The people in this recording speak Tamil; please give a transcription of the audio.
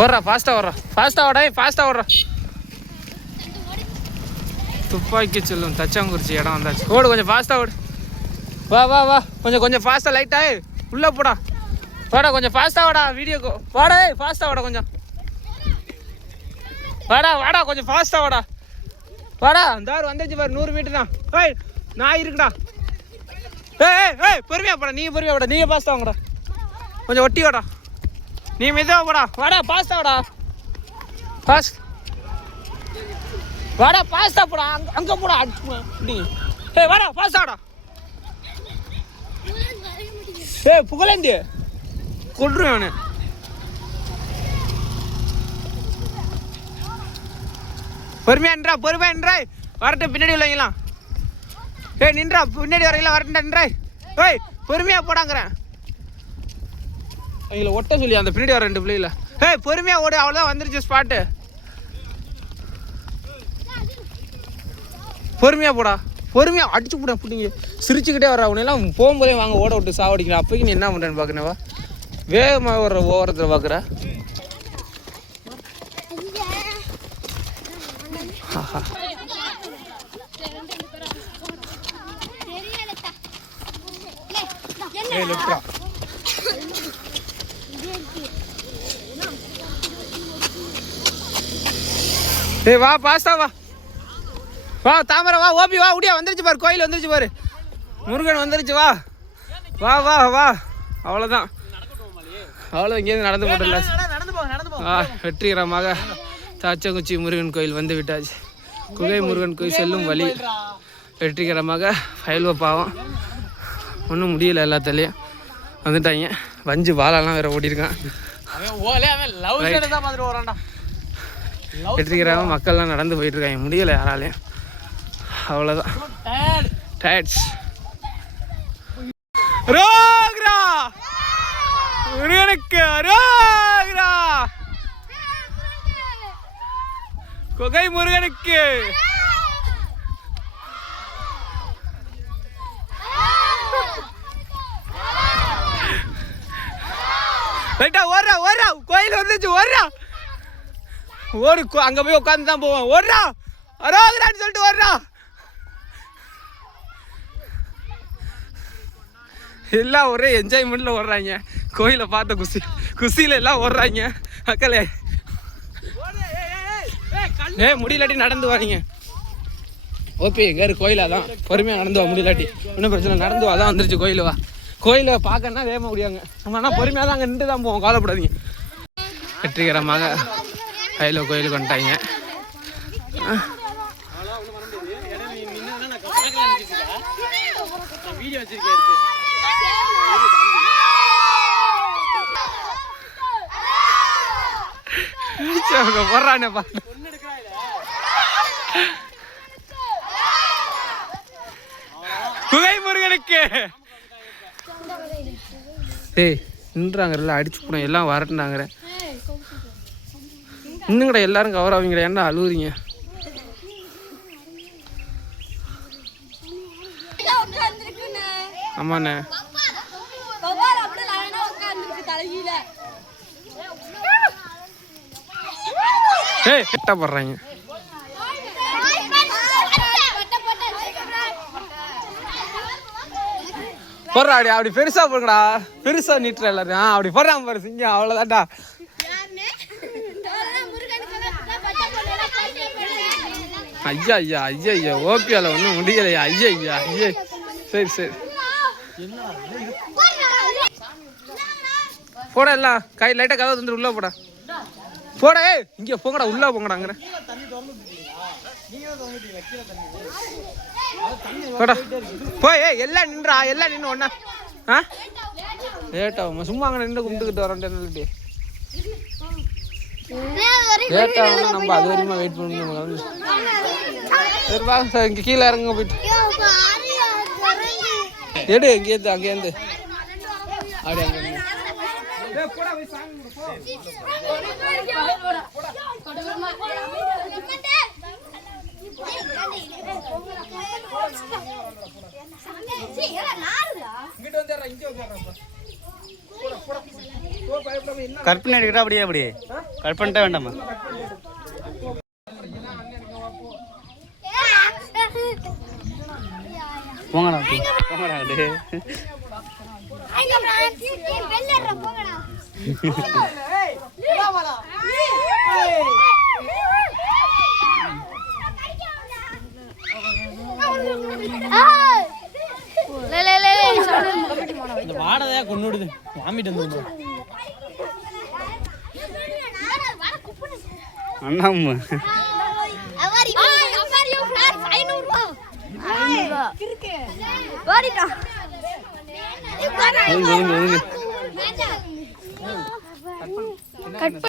ஓடுறா ஃபாஸ்ட்டாக ஓடுறா ஃபாஸ்ட்டாக ஓடுறா. துப்பாக்கி செல்லும் தச்சாங்குறிச்சி இடம் வந்தாச்சு. ஓடு கொஞ்சம் ஃபாஸ்ட்டாக ஓடு. வா கொஞ்சம் ஃபாஸ்ட்டாக லைட்டாக உள்ளே போடா. வாடா கொஞ்சம் ஃபாஸ்ட்டாக வாடா வீடியோக்கு. வாடா ஃபாஸ்ட்டாக வாடா கொஞ்சம். வாடா கொஞ்சம் ஃபாஸ்ட்டாக வாடா. இந்த வந்துருச்சு பாரு 100 மீட்டர் தான். நான் இருக்குடா. பொறுமையாக போடா. நீ பொறுமையாக வாடா. நீயே ஃபாஸ்ட்டாக வாங்கடா. கொஞ்சம் ஒட்டி வாடா. நீ மெதுவாக வாடா ஃபாஸ்ட்டாக ஃபாஸ்ட் ஃபாஸ்ட்டாக போடா. அங்கே போடா. நீ வாடா ஃபாஸ்ட்டாக புகழேந்தி கொள்றேன் அவனு. பொறுமையா வரட்டும். பின்னாடி உள்ளவங்களாம் நின்றா. பின்னாடி வரையில வரட்டா. பொறுமையா போடாங்கிறேன். அவங்கள ஒட்ட சொல்லி அந்த பின்னாடி வர 2 பிள்ளைல பொறுமையா ஓடு. அவ்வளோதான் வந்துருச்சு ஸ்பாட்டு. பொறுமையா போடா. பொறுமையா அடிச்சு போட பிடிங்க. சிரிச்சுக்கிட்டே வர அவனெல்லாம் போகும்போதே வாங்க ஓட விட்டு சாவடிக்கிறேன். அப்போக்கு நீ என்ன பண்ணுறேன்னு பார்க்கணவா? வேகமாக வர்ற ஓரத்தில் பார்க்குற. வா பாஸ்தா வா தாமரை வா. ஓபி வா. உடியா வந்துருச்சு பாரு. கோயில் வந்துருச்சு பாரு. முருகன் வந்துருச்சு. வா. அவ்வளோதான். இங்கேருந்து நடந்து போட்டல. வெற்றிகரமாக தச்சங்குச்சி முருகன் கோயில் வந்து விட்டாச்சு. குகை முருகன் கோயில் செல்லும் வழி வெற்றிகரமாக. ஃபைல்வ பாவம் ஒன்றும் முடியல. எல்லாத்துலேயும் வந்துட்டாங்க. வஞ்சு வாழலாம் வேற ஓடிருக்கான். வெற்றிகரமாக மக்கள்லாம் நடந்து போயிட்டு இருக்காங்க. முடியலை யாராலையும். அவ்வளோதான். டயர்ட்ஸ். ரோக்ரா முருகனுக்கு ரோக்ரா. குகை முருகனுக்கு. ரைட்டா ஓடுறா. கோயில் வந்துச்சு. ஓடு. அங்கே போய் உட்காந்து தான் போவோம். ஓடுறா அரோகரான்னு சொல்லிட்டு ஓடுறா. எல்லாம் ஒரே என்ஜாய்மெண்ட்டில் ஓடுறாங்க. கோயிலை பார்த்த குசியில் எல்லாம் ஓடுறாங்க மக்களே. முடியலாட்டி நடந்து வாங்க. ஓகே எங்கே கோயிலாக தான். பொறுமையாக நடந்து வா. முடியலாட்டி ஒன்றும் பிரச்சனை. நடந்து வா. தான் வந்துருச்சு கோயில். வா கோயிலை பார்க்கணுன்னா வேகமாக முடியாங்க. ஆனால் பொறுமையாக தான் அங்கே நின்று தான் போவோம். கவலைப்படாதீங்க. வெற்றிகரமாக கோயிலுக்கு வந்துட்டாங்க. போடுறானே பாட்டு. குகை முருகனுக்கு. நின்றாங்கல்ல அடிச்சு போனோம். எல்லாம் வரட்டுனாங்கிற. இன்னுங்கடா எல்லாரும் கவர் ஆவீங்கடா. ஏன்டா அழுவுறீங்க? ஆமாண்ணே. கெட்டா போடுறாங்க. போடுறா. அப்படி பெருசா போடுங்கடா. பெருசா நீட்டுற எல்லாரும். அப்படி போடுறாங்க பாரு சிங்கம். அவ்வளோதான்டா. ஐயா ஓபியால ஒன்றும் முடியலையா? ஐயா சரி போட. எல்லாம் கை லைட்டாக கதவை தந்துட்டு உள்ளே போட. இங்கே போங்கடா. உள்ளே போங்கடாங்கிற. போடா போய். எல்லாம் நின்று ஒன்னா. லேட்டாகும். சும்மா அங்கே நின்று கும்பிட்டுக்கிட்டு வரேன். லேட்டாக நம்ம அது வரைக்கும் வெயிட் பண்ணி. சரி வா இங்கே கீழே இறங்க போயிட்டு எடு. அங்கேருந்து அப்படி அங்கே கற்பனை எடுக்கிட்டா அப்படியே கட் பண்ணிட்டே வேண்டாமா? போங்கடா போங்கடா டே. இந்த வாடகையா கொண்டுடுது வாமிட்டு வந்து அண்ணாம்மா கட்